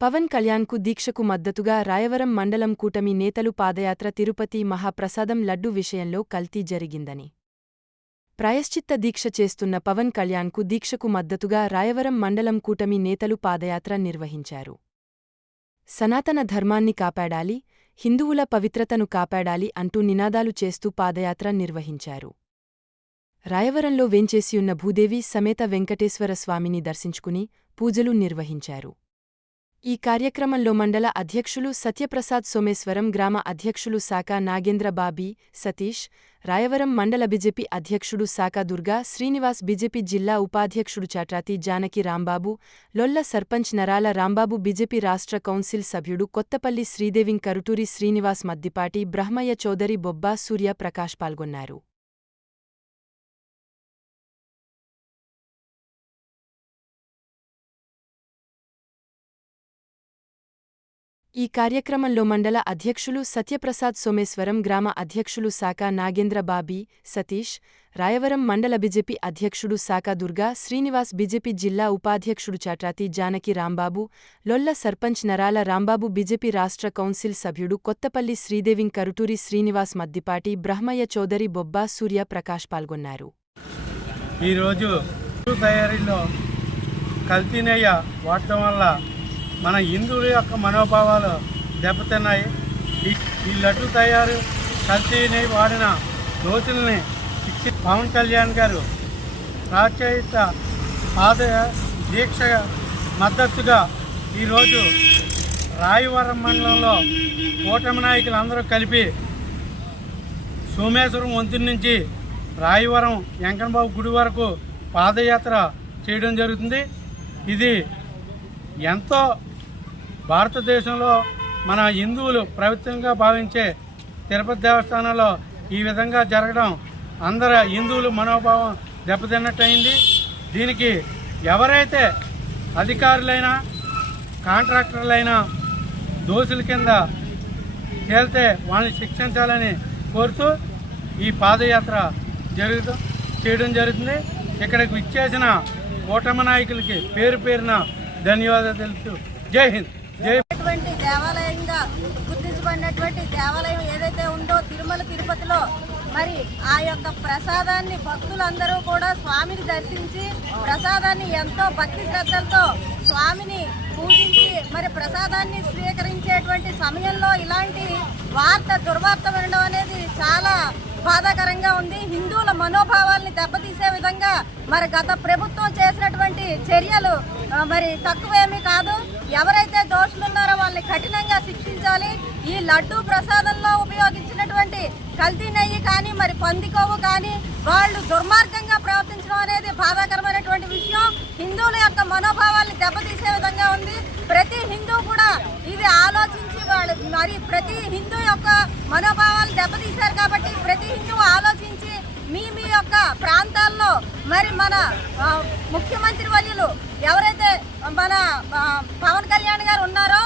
పవన్ కళ్యాణ్కు దీక్షకు మద్దతుగా రాయవరం మండలం కూటమి నేతలు పాదయాత్ర తిరుపతి మహాప్రసాదం లడ్డు విషయంలో కల్తీ జరిగిందని. ప్రాయశ్చిత్త దీక్ష చేస్తున్న పవన్ కళ్యాణ్కు దీక్షకు మద్దతుగా రాయవరం మండలం కూటమి నేతలు పాదయాత్ర నిర్వహించారు. సనాతన ధర్మాన్ని కాపాడాలి హిందువుల పవిత్రతను కాపాడాలి అంటూ నినాదాలు చేస్తూ పాదయాత్ర నిర్వహించారు. రాయవరంలో వేంచేసియున్న భూదేవి సమేత వెంకటేశ్వర స్వామిని దర్శించుకుని పూజలు నిర్వహించారు. ఈ కార్యక్రమంలో మండల అధ్యక్షులు సత్యప్రసాద్ సోమేశ్వరం గ్రామ అధ్యక్షులు శాఖ నాగేంద్ర బాబీ సతీష్ రాయవరం మండల బీజేపీ అధ్యక్షుడు శాఖ దుర్గా శ్రీనివాస్ బీజేపీ జిల్లా ఉపాధ్యక్షుడు చాట్రాతి జానకి రాంబాబు లొల్ల సర్పంచ్ నరాల రాంబాబు బీజేపీ రాష్ట్ర కౌన్సిల్ సభ్యుడు కొత్తపల్లి శ్రీదేవిం కరుటూరి శ్రీనివాస్ మద్దిపాటి బ్రహ్మయ్య చౌదరి బొబ్బా సూర్య ప్రకాష్ పాల్గొన్నారు. ఈ కార్యక్రమంలో మండల అధ్యక్షులు సత్యప్రసాద్ సోమేశ్వరం గ్రామ అధ్యక్షులు శాఖ నాగేంద్ర బాబీ సతీష్ రాయవరం మండల బీజేపీ అధ్యక్షుడు శాఖ దుర్గా శ్రీనివాస్ బీజేపీ జిల్లా ఉపాధ్యక్షుడు చాట్రాతి జానకి రాంబాబు లొల్ల సర్పంచ్ నరాల రాంబాబు బీజేపీ రాష్ట్ర కౌన్సిల్ సభ్యుడు కొత్తపల్లి శ్రీదేవిం కరుటూరి శ్రీనివాస్ మద్దిపాటి బ్రహ్మయ్య చౌదరి బొబ్బా సూర్య ప్రకాష్ పాల్గొన్నారు. ఈరోజు తయారీలో కల్తీనయ్య వాడటం వల్ల మన హిందువుల యొక్క మనోభావాలు దెబ్బతిన్నాయి. ఈ లడ్డు తయారు కల్తీని వాడిన దోషుల్ని శిక్షి పవన్ కళ్యాణ్ గారు రాచయిత పాద దీక్ష మద్దతుగా ఈరోజు రాయవరం మండలంలో కూటమి నాయకులందరూ కలిపి సోమేశ్వరం వంతెన నుంచి రాయవరం వెంకటబాబు గుడి వరకు పాదయాత్ర చేయడం జరుగుతుంది. ఇది ఎంతో భారతదేశంలో మన హిందువులు ప్రభుత్వంగా భావించే తిరుపతి దేవస్థానంలో ఈ విధంగా జరగడం అందరు హిందువులు మనోభావం దెబ్బతిన్నట్టయింది. దీనికి ఎవరైతే అధికారులైనా కాంట్రాక్టర్లైనా దోషుల కింద తేలితే వాళ్ళని శిక్షించాలని కోరుతూ ఈ పాదయాత్ర జరుగుతూ చేయడం జరుగుతుంది. ఇక్కడికి విచ్చేసిన కూటమి నాయకులకి పేరు పేరున ధన్యవాదాలు తెలుపుతూ జై హింద్ జై అటువంటి దేవాలయంగా ఉన్నటువంటి దేవాలయం ఏదైతే ఉందో తిరుమల తిరుపతిలో మరి ఆ యొక్క ప్రసాదాన్ని భక్తులందరూ కూడా స్వామిని దర్శించి ప్రసాదాన్ని ఎంతో భక్తి శ్రద్ధలతో స్వామిని పూజించి మరి ప్రసాదాన్ని స్వీకరించేటువంటి సమయంలో ఇలాంటి వార్త దుర్వార్త వినడం అనేది చాలా బాధాకరంగా ఉంది. హిందువుల మనోభావాల్ని దెబ్బతీసే విధంగా మరి గత ప్రభుత్వం చేసినటువంటి చర్యలు మరి తక్కువేమీ కాదు. ఎవరైతే దోషులున్నారో వాళ్ళని కఠినంగా శిక్షించాలి. ఈ లడ్డు ప్రసాదంలో ఉపయోగించినటువంటి కల్తీ నెయ్యి కానీ మరి పందికొవ్వు కానీ వాళ్ళు దుర్మార్గంగా ప్రవర్తించడం అనేది బాధాకరమైనటువంటి విషయం. హిందువుల యొక్క మనోభావాల్ని దెబ్బతీసే విధంగా ఉంది. ప్రతి హిందూ కూడా ఇది ఆలోచించి వాళ్ళు మరి ప్రతి హిందూ యొక్క మనోభావాలు దెబ్బతీశారు కాబట్టి ప్రతి హిందువు ఆలోచించి మీ మీ యొక్క ప్రాంతాల్లో మరి మన ముఖ్యమంత్రి వర్యులు ఎవరైతే మన పవన్ కళ్యాణ్ గారు ఉన్నారో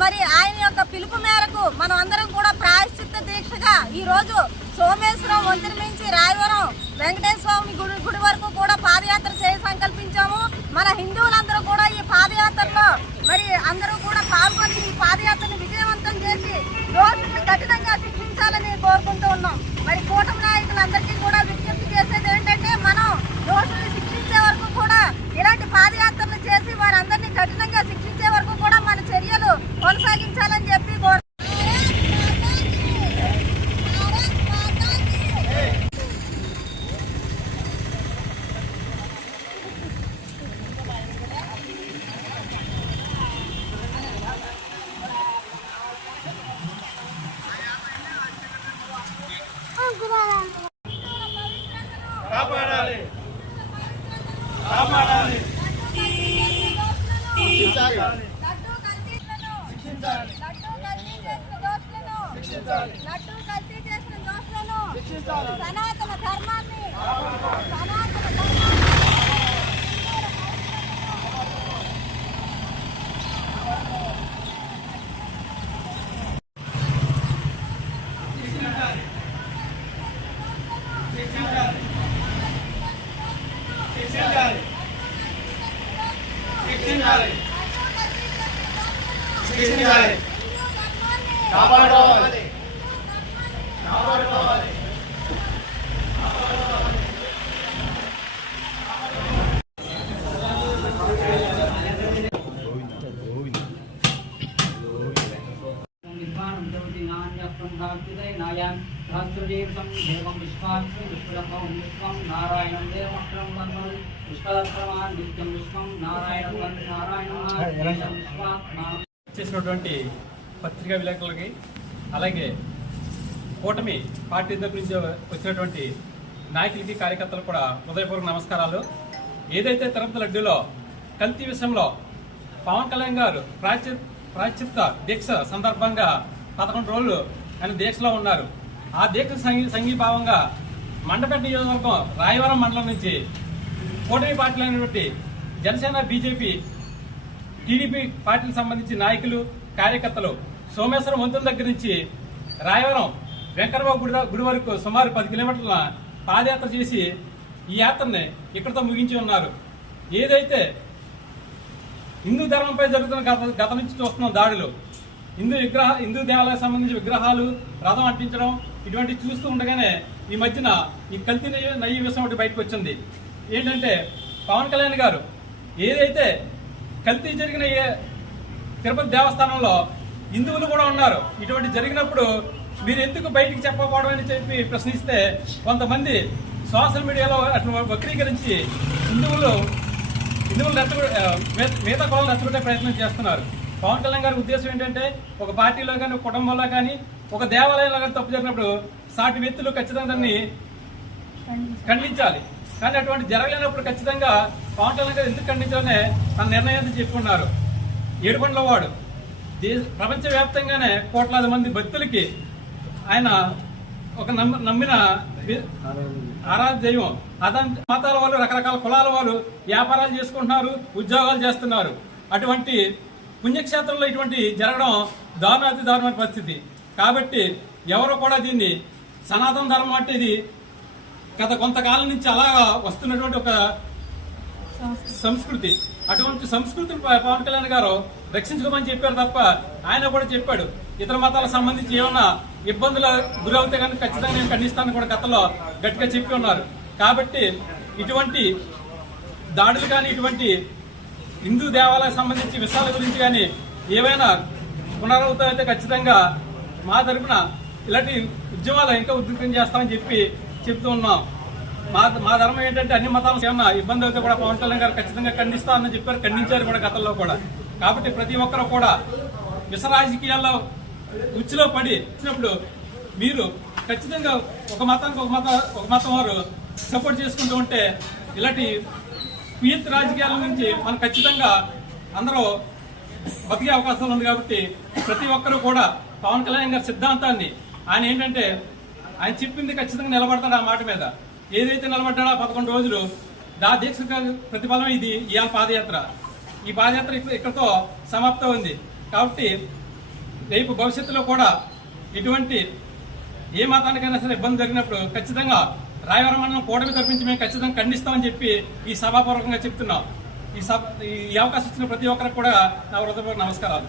మరి ఆయన యొక్క పిలుపు మేరకు మనం అందరం కూడా ప్రాయశ్చిత్త దీక్షగా ఈరోజు సోమేశ్వరం వంతుని నుంచి రాయవరం వెంకటేశ్వర స్వామి గుడి గుడి వరకు కూడా పాదయాత్ర చేయ సంకల్పించాము. మన హిందువులందరూ కూడా ఈ పాదయాత్రలో మరి అందరూ కూడా పాల్గొని ఈ పాదయాత్రను విజయవంతం చేసి రోజు కఠినంగా శిక్షించాలని కోరుకుంటూ ఉన్నాం. మరి కూటమి నాయకులందరికీ కూడా విజ్ఞప్తి చేసేది ఏంటంటే మనం దోషుల్ని శిక్షించే వరకు కూడా ఇలాంటి పాదయాత్రలు చేసి వారందరినీ కఠినంగా శిక్షించే వరకు కూడా మన చర్యలు కొనసాగించాలని చెప్పి కోరు కాపాడాలి. కాపాడాలి. లడ్డూ కల్తీ చేసిన దోషులను సనాతన ధర్మాన్ని సనాతన ధర్మాన్ని శిక్షించాలి శిక్షించాలి కాపాడుకోవాలి కాపాడుకోవాలి Thank you. శాస్త్రదీర్థం చేసినటువంటి పత్రికా విలేకరులకి అలాగే కూటమి పార్టీ దగ్గర నుంచి వచ్చినటువంటి నాయకులకి కార్యకర్తలు కూడా హృదయపూర్వక నమస్కారాలు. ఏదైతే తిరుపతి లడ్డూలో కల్తీ విషయంలో పవన్ కళ్యాణ్ గారు ప్రాచిత్ ప్రాచిత్త దీక్ష సందర్భంగా పదకొండు రోజులు ఆయన దీక్షలో ఉన్నారు. ఆ దీక్ష సంఘీ సంఘీభావంగా మండపేట నియోజకవర్గం రాయవరం మండలం నుంచి కూటమి పార్టీలు అయినటువంటి జనసేన బీజేపీ టీడీపీ పార్టీకి సంబంధించి నాయకులు కార్యకర్తలు సోమేశ్వరం వంతుల దగ్గర నుంచి రాయవరం వెంకటబాబు గుడి గుడి వరకు సుమారు పది కిలోమీటర్ల పాదయాత్ర చేసి ఈ యాత్రని ఇక్కడితో ముగించి ఉన్నారు. ఏదైతే హిందూ ధర్మంపై జరుగుతున్న గత గత నుంచి చూస్తున్నాం దాడులు హిందూ విగ్రహ హిందూ దేవాలయాలకు సంబంధించిన విగ్రహాలు రథం అంటించడం ఇటువంటి చూస్తూ ఉండగానే ఈ మధ్యన ఈ కల్తీ నయ్య విషయం ఒకటి బయటకు వచ్చింది. ఏంటంటే పవన్ కళ్యాణ్ గారు ఏదైతే కల్తీ జరిగిన తిరుపతి దేవస్థానంలో హిందువులు కూడా ఉన్నారు ఇటువంటి జరిగినప్పుడు మీరు ఎందుకు బయటికి చెప్పకపోవడం అని చెప్పి ప్రశ్నిస్తే కొంతమంది సోషల్ మీడియాలో అట్లా వక్రీకరించి హిందువులు హిందువులు రెచ్చగొ మిగతా కులాలు రెచ్చగొట్టే ప్రయత్నం చేస్తున్నారు. పవన్ కళ్యాణ్ గారి ఉద్దేశం ఏంటంటే ఒక పార్టీలో కానీ ఒక కుటుంబంలో కానీ ఒక దేవాలయంలో కానీ తప్పు జరిగినప్పుడు సాటి వ్యక్తులు ఖచ్చితంగా దాన్ని ఖండించాలి. కానీ అటువంటి జరగలేనప్పుడు ఖచ్చితంగా పవన్ కళ్యాణ్ గారు ఎందుకు ఖండించాలనే తన నిర్ణయాన్ని చెప్పుకున్నారు ఏడుకొండల వాడు. దేశ ప్రపంచవ్యాప్తంగానే కోట్లాది మంది భక్తులకి ఆయన ఒక నమ్మిన ఆరాధ దైవం. అతని మతాల వాళ్ళు రకరకాల కులాల వాళ్ళు వ్యాపారాలు చేసుకుంటున్నారు ఉద్యోగాలు చేస్తున్నారు. అటువంటి పుణ్యక్షేత్రంలో ఇటువంటి జరగడం దారుణ అతి దారుణమైన పరిస్థితి. కాబట్టి ఎవరు కూడా దీన్ని సనాతన ధర్మం అంటే ఇది గత కొంతకాలం నుంచి అలాగా వస్తున్నటువంటి ఒక సంస్కృతి. అటువంటి సంస్కృతిని ప- పవన్ కళ్యాణ్ గారు రక్షించుకోమని చెప్పారు తప్ప ఆయన కూడా చెప్పాడు. ఇతర మతాలకు సంబంధించి ఏమన్నా ఇబ్బందులు గురవుతే కానీ ఖచ్చితంగా నేను ఖండిస్తానని కూడా గతంలో గట్టిగా చెప్పి ఉన్నారు. కాబట్టి ఇటువంటి దాడులు కానీ ఇటువంటి హిందూ దేవాలయాలకు సంబంధించి విషయాల గురించి కానీ ఏవైనా పునరావృతం అయితే ఖచ్చితంగా మా తరపున ఇలాంటి ఉద్యమాలు ఇంకా ఉధృతం చేస్తామని చెప్పి చెప్తూ ఉన్నాం. మా మా ధర్మం ఏంటంటే అన్ని మతాలకు ఏమన్నా ఇబ్బంది అయితే కూడా పవన్ కళ్యాణ్ గారు ఖచ్చితంగా ఖండిస్తామని చెప్పారు ఖండించారు కూడా గతంలో కూడా. కాబట్టి ప్రతి ఒక్కరు కూడా విష రాజకీయాల్లో ఉచ్చులో పడి వచ్చినప్పుడు మీరు ఖచ్చితంగా ఒక మతానికి ఒక మత ఒక మతం వారు సపోర్ట్ చేసుకుంటూ ఉంటే ఇలాంటి పీఎత్ రాజకీయాల నుంచి మనం ఖచ్చితంగా అందరూ బతికే అవకాశం ఉంది కాబట్టి ప్రతి ఒక్కరూ కూడా పవన్ కళ్యాణ్ గారి సిద్ధాంతాన్ని ఆయన ఏంటంటే ఆయన చెప్పింది ఖచ్చితంగా నిలబడతాడు ఆ మాట మీద. ఏదైతే నిలబడ్డాడో ఆ పదకొండు రోజులు దా దీక్ష ప్రతిఫలం ఇది ఇవాళ పాదయాత్ర. ఈ పాదయాత్ర ఇక్కడ- ఇక్కడతో సమాప్తం ఉంది కాబట్టి రేపు భవిష్యత్తులో కూడా ఇటువంటి ఏ మతానికైనా సరే ఇబ్బంది జరిగినప్పుడు ఖచ్చితంగా రాయవరం మండలం కూటమి తరపించి మేము ఖచ్చితంగా ఖండిస్తామని చెప్పి ఈ సభాపూర్వకంగా చెప్తున్నాం. ఈ సభ ఈ అవకాశం ఇచ్చిన ప్రతి ఒక్కరికి కూడా నా హృదయపూర్వక నమస్కారాలు.